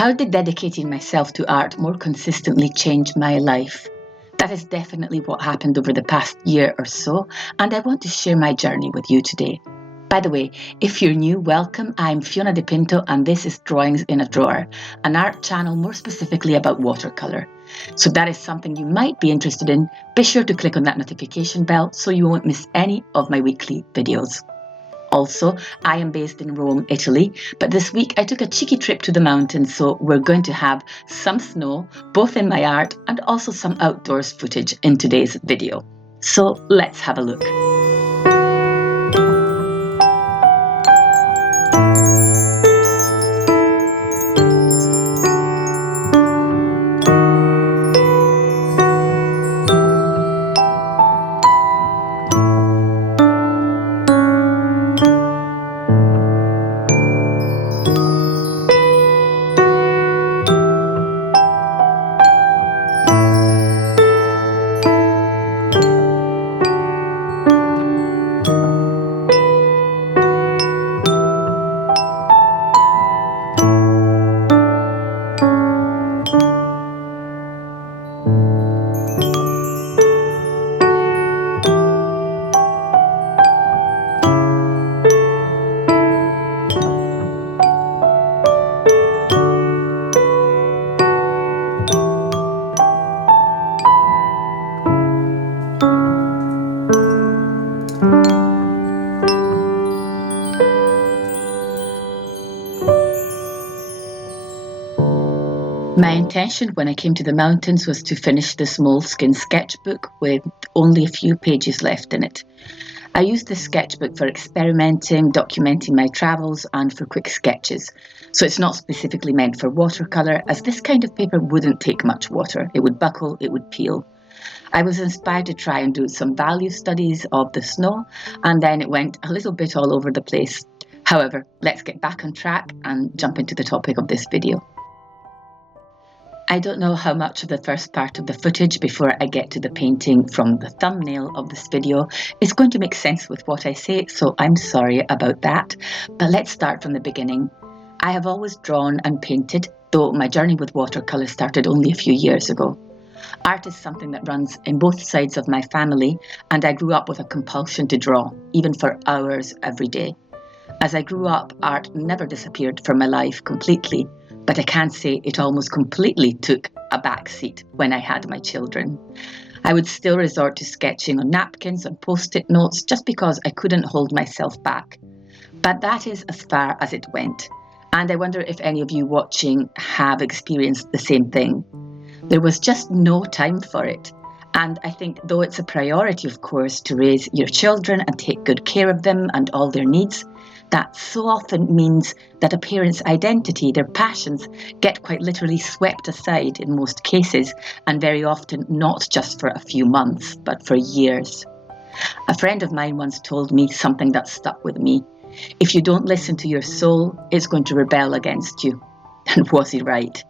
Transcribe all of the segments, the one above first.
How did dedicating myself to art more consistently change my life? That is definitely what happened over the past year or so, and I want to share my journey with you today. By the way, if you're new, welcome. I'm Fiona Di Pinto, and this is Drawings in a Drawer, an art channel more specifically about watercolour. So that is something you might be interested in. Be sure to click on that notification bell so you won't miss any of my weekly videos. Also, I am based in Rome, Italy, but this week I took a cheeky trip to the mountains, so we're going to have some snow, both in my art and also some outdoors footage in today's video. So let's have a look. My intention when I came to the mountains was to finish this moleskin sketchbook with only a few pages left in it. I used this sketchbook for experimenting, documenting my travels, and for quick sketches. So it's not specifically meant for watercolour, as this kind of paper wouldn't take much water. It would buckle, it would peel. I was inspired to try and do some value studies of the snow, and then it went a little bit all over the place. However, let's get back on track and jump into the topic of this video. I don't know how much of the first part of the footage before I get to the painting from the thumbnail of this video is going to make sense with what I say, so I'm sorry about that. But let's start from the beginning. I have always drawn and painted, though my journey with watercolour started only a few years ago. Art is something that runs in both sides of my family, and I grew up with a compulsion to draw, even for hours every day. As I grew up, art never disappeared from my life completely, but I can say it almost completely took a back seat when I had my children. I would still resort to sketching on napkins and post-it notes just because I couldn't hold myself back. But that is as far as it went. And I wonder if any of you watching have experienced the same thing. There was just no time for it. And I think though it's a priority, of course, to raise your children and take good care of them and all their needs, that so often means that a parent's identity, their passions, get quite literally swept aside in most cases, and very often not just for a few months, but for years. A friend of mine once told me something that stuck with me. If you don't listen to your soul, it's going to rebel against you. And was he right?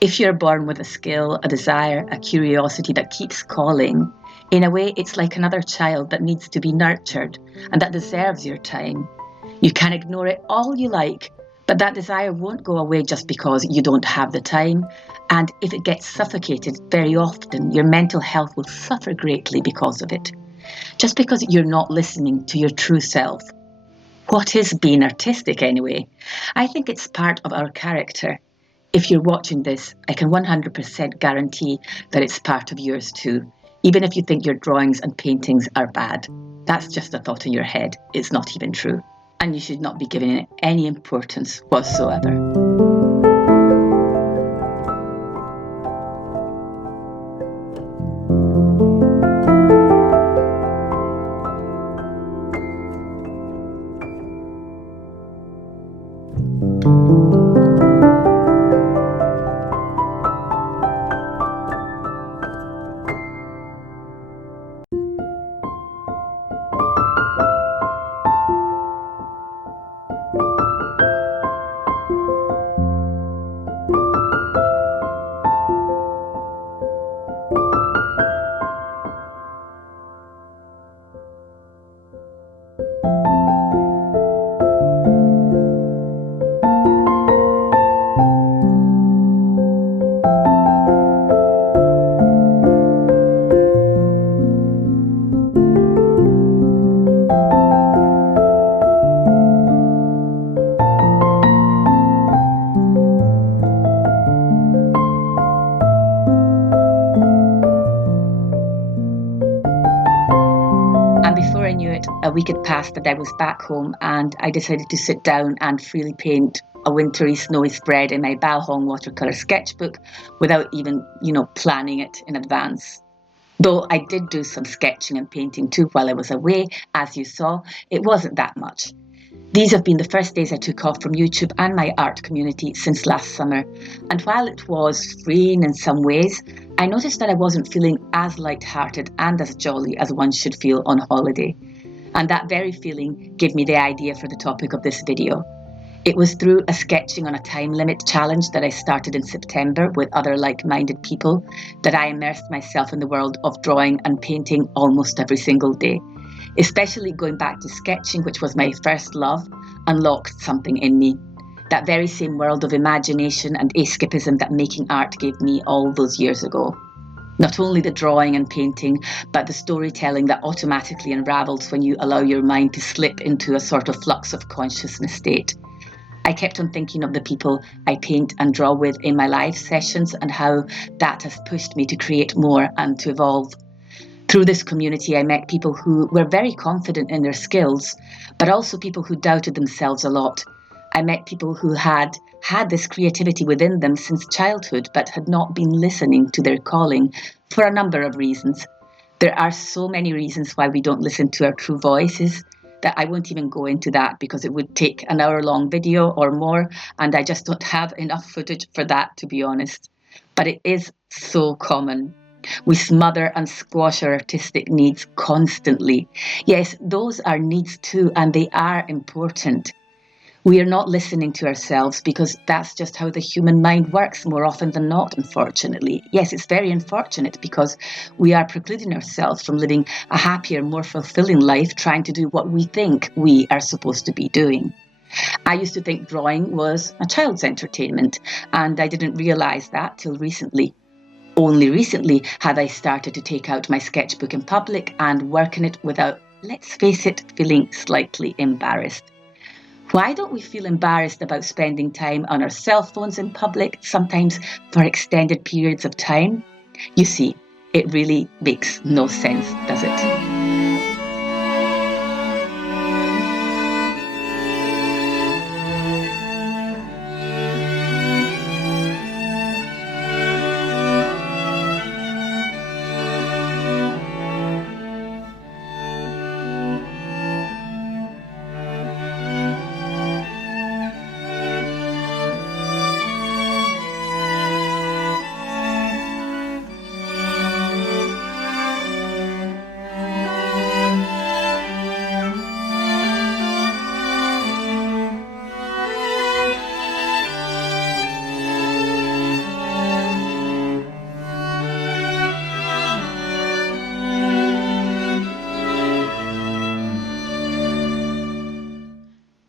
If you're born with a skill, a desire, a curiosity that keeps calling, in a way it's like another child that needs to be nurtured and that deserves your time. You can ignore it all you like, but that desire won't go away just because you don't have the time. And if it gets suffocated, very often your mental health will suffer greatly because of it. Just because you're not listening to your true self. What is being artistic anyway? I think it's part of our character. If you're watching this, I can 100% guarantee that it's part of yours too, even if you think your drawings and paintings are bad. That's just a thought in your head. It's not even true. And you should not be giving it any importance whatsoever. a week had passed and I was back home, and I decided to sit down and freely paint a wintry snowy spread in my Balhong watercolour sketchbook without even, planning it in advance. Though I did do some sketching and painting too while I was away, as you saw, it wasn't that much. These have been the first days I took off from YouTube and my art community since last summer, and while it was freeing in some ways, I noticed that I wasn't feeling as light-hearted and as jolly as one should feel on holiday. And that very feeling gave me the idea for the topic of this video. It was through a sketching on a time limit challenge that I started in September with other like-minded people that I immersed myself in the world of drawing and painting almost every single day. Especially going back to sketching, which was my first love, unlocked something in me. That very same world of imagination and escapism that making art gave me all those years ago. Not only the drawing and painting, but the storytelling that automatically unravels when you allow your mind to slip into a sort of flux of consciousness state. I kept on thinking of the people I paint and draw with in my live sessions and how that has pushed me to create more and to evolve. Through this community, I met people who were very confident in their skills, but also people who doubted themselves a lot. I met people who had this creativity within them since childhood, but had not been listening to their calling for a number of reasons. There are so many reasons why we don't listen to our true voices that I won't even go into that because it would take an hour-long video or more, and I just don't have enough footage for that, to be honest. But it is so common. We smother and squash our artistic needs constantly. Yes, those are needs too, and they are important. We are not listening to ourselves because that's just how the human mind works more often than not, unfortunately. Yes, it's very unfortunate because we are precluding ourselves from living a happier, more fulfilling life trying to do what we think we are supposed to be doing. I used to think drawing was a child's entertainment, and I didn't realise that till recently. Only recently had I started to take out my sketchbook in public and work in it without, let's face it, feeling slightly embarrassed. Why don't we feel embarrassed about spending time on our cell phones in public, sometimes for extended periods of time? You see, it really makes no sense, does it?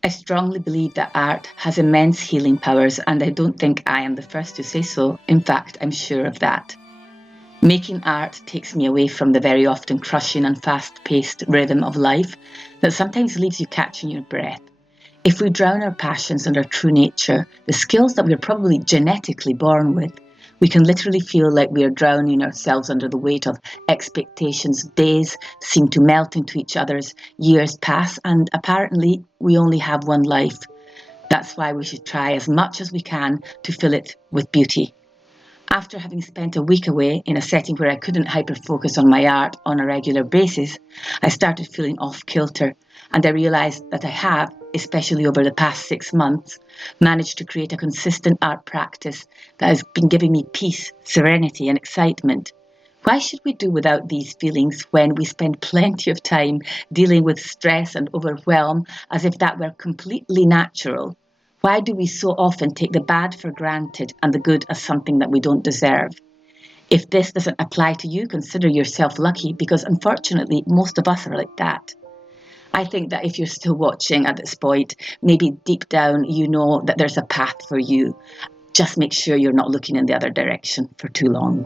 I strongly believe that art has immense healing powers, and I don't think I am the first to say so. In fact, I'm sure of that. Making art takes me away from the very often crushing and fast-paced rhythm of life that sometimes leaves you catching your breath. If we drown our passions and our true nature, the skills that we're probably genetically born with, we can literally feel like we are drowning ourselves under the weight of expectations. Days seem to melt into each other's, years pass, and apparently we only have one life. That's why we should try as much as we can to fill it with beauty. After having spent a week away in a setting where I couldn't hyper-focus on my art on a regular basis, I started feeling off-kilter, and I realised that I have, especially over the past 6 months, managed to create a consistent art practice that has been giving me peace, serenity and excitement. Why should we do without these feelings when we spend plenty of time dealing with stress and overwhelm as if that were completely natural? Why do we so often take the bad for granted and the good as something that we don't deserve? If this doesn't apply to you, consider yourself lucky because unfortunately most of us are like that. I think that if you're still watching at this point, maybe deep down you know that there's a path for you. Just make sure you're not looking in the other direction for too long.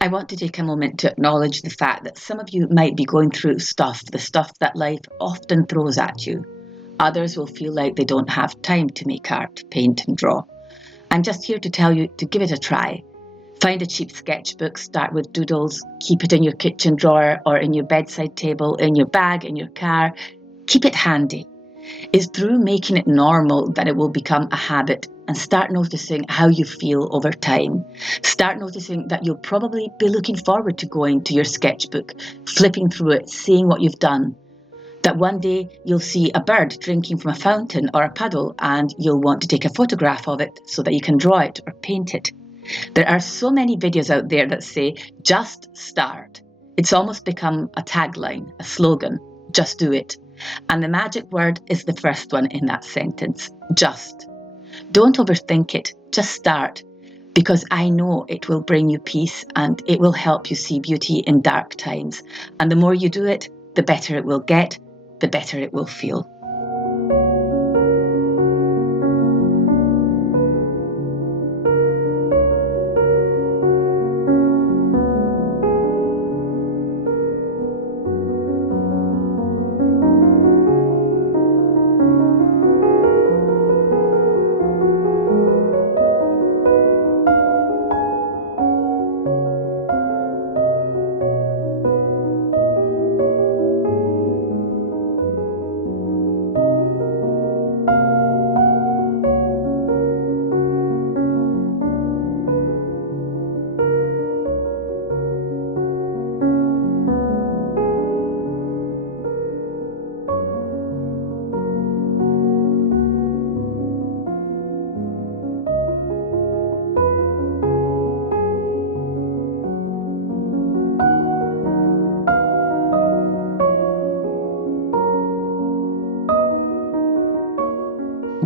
I want to take a moment to acknowledge the fact that some of you might be going through the stuff that life often throws at you. Others will feel like they don't have time to make art, paint and draw. I'm just here to tell you to give it a try. Find a cheap sketchbook, start with doodles, keep it in your kitchen drawer or in your bedside table, in your bag, in your car. Keep it handy. It's through making it normal that it will become a habit, and start noticing how you feel over time. Start noticing that you'll probably be looking forward to going to your sketchbook, flipping through it, seeing what you've done. That one day you'll see a bird drinking from a fountain or a puddle and you'll want to take a photograph of it so that you can draw it or paint it. There are so many videos out there that say, just start. It's almost become a tagline, a slogan, just do it. And the magic word is the first one in that sentence, just. Don't overthink it, just start. Because I know it will bring you peace and it will help you see beauty in dark times. And the more you do it, the better it will get, the better it will feel.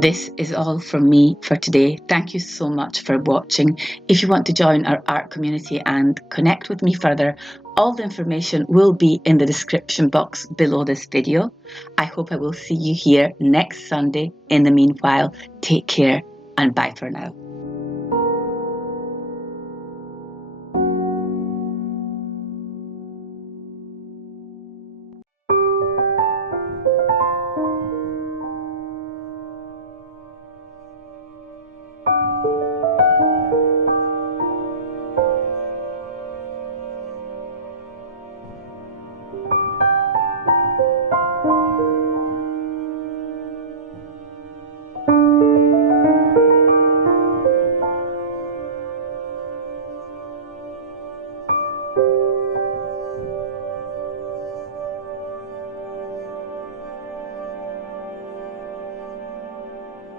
This is all from me for today. Thank you so much for watching. If you want to join our art community and connect with me further, all the information will be in the description box below this video. I hope I will see you here next Sunday. In the meanwhile, take care and bye for now.